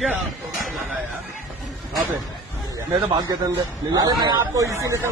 क्या लगाया वहाँ पे? मैं तो भाग गया था अंदर। अरे मैं आपको इसीलिए तो